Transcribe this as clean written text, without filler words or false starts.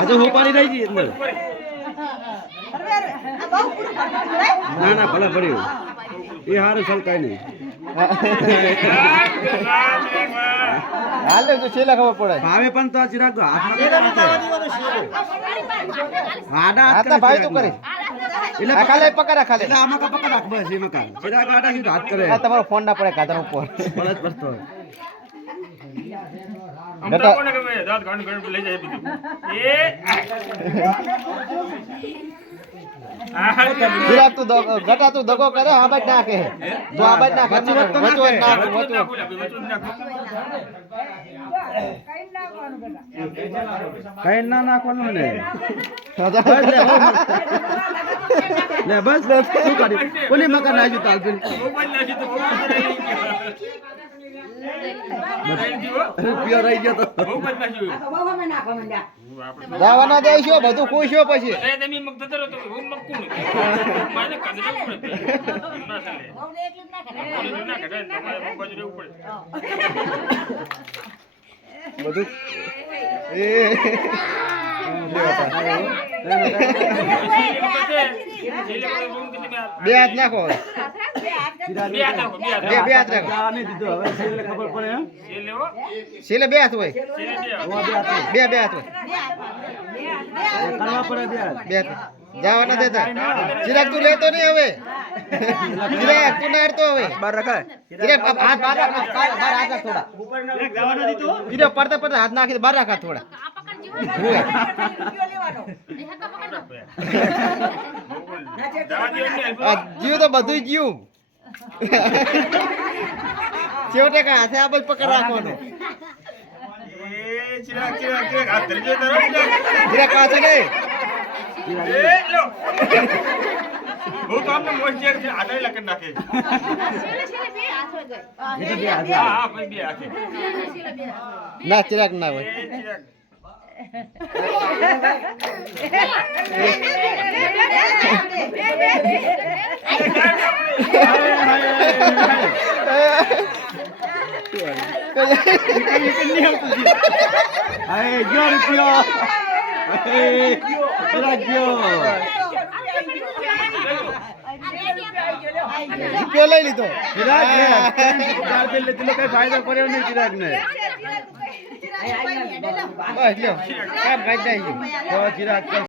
હજુ હું પાણી રહી જઈએ અંદર ના ના ભલે પડ્યું એ સારું ચાલ કઈ નહીં હાલ તો છેલ્લા ખબર પડે ભાવે પણ તો ચિરાગ હાથ ભાઈ તું કરે એટલે ખાલે પકડા ખાલે એટલે આમાં પકડ રાખ બસ એમાં કાલ ચિરાગ આડા સીધો હાથ કરે તમારો ફોન ના પડે કાતર ઉપર બળદ પડતો અમતા કોને કે દાંત ગાંડ ગાંડ લઈ જાય બીજું ચિરાગ તું ગટા તું દગો કરે આ બાજ નાખે જો આ બાજ નાખે વચો કઈ ના નાખવાનું ને લે બસ શું કરી કોની મકાન નાખ્યું તાલપીન રૂપિયો રહી ગયો તો જવાના દેશો બધું ખુશ હો પછી બધું બે હાથ નાખો બે હાથ રાખો ખબર પડે છેલ્લે બે હાથ હોય બે હાથ હોય કરવા પડે બે હાથ જવાના દેતા ચિરાગ તું લેતો નહીં હવે ચિરાગ તું ના હરતો હવે બાર રખાય ચિરાગ હાથ બહાર રાખ થોડા ચિરાગ પડતા પડતા હાથ નાખી બહાર રાખા થોડા જીવ તો બધું જીવ છેવટે હાથે આ બધું પકડ રાખવાનું ચિરાગ પાછો નહીં બહુ તો આમને મોજેર છે આધાર લખન નાખે ના ચિરાગ ના હોય ગયો રૂપિયો રૂપિયો લઈ લીધો ચિરાગ કઈ ફાયદો કર્યો નહીં ચિરાગ ને બસ લ્યો કામ કાઢી નાખ્યું. ચિરાગ